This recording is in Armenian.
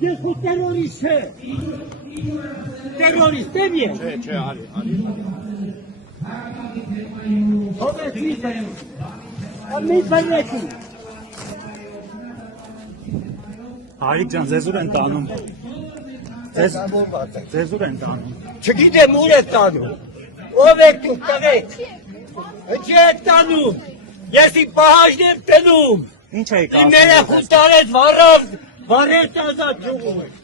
Ես ու տերորիստ է, տերորիստ եմ ես։ Չէ, արի։ Ով է ծիզը, ամիս բանյակի։ Հայիկ ջան, ձեզ ուր են տանում։ Ձեզ ուր են տանում։ Չգիտեմ ուր է տանում, ով եք դուք տղեկ, հջի եք տանում, ես իմ պահաժն եմ տնում, Ինչ եք իմ երեխու տարեց վարավ, վարեց ազատ ջուղում եք։